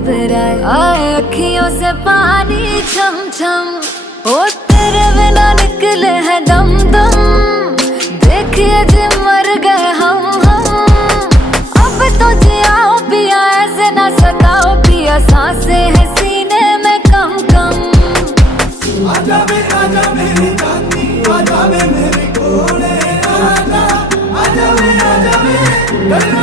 घबराए, आए अखियों से पानी छम छम, ओ तेरे बिना निकले है दम दम, देखिए जी मर गए हम। अब तो जियाओ पिया ऐसे ना सताओ पिया, सांसें है सीने में कम कम। आजा मेरी चांदी, आजा वे मेरे कोने, आजा वे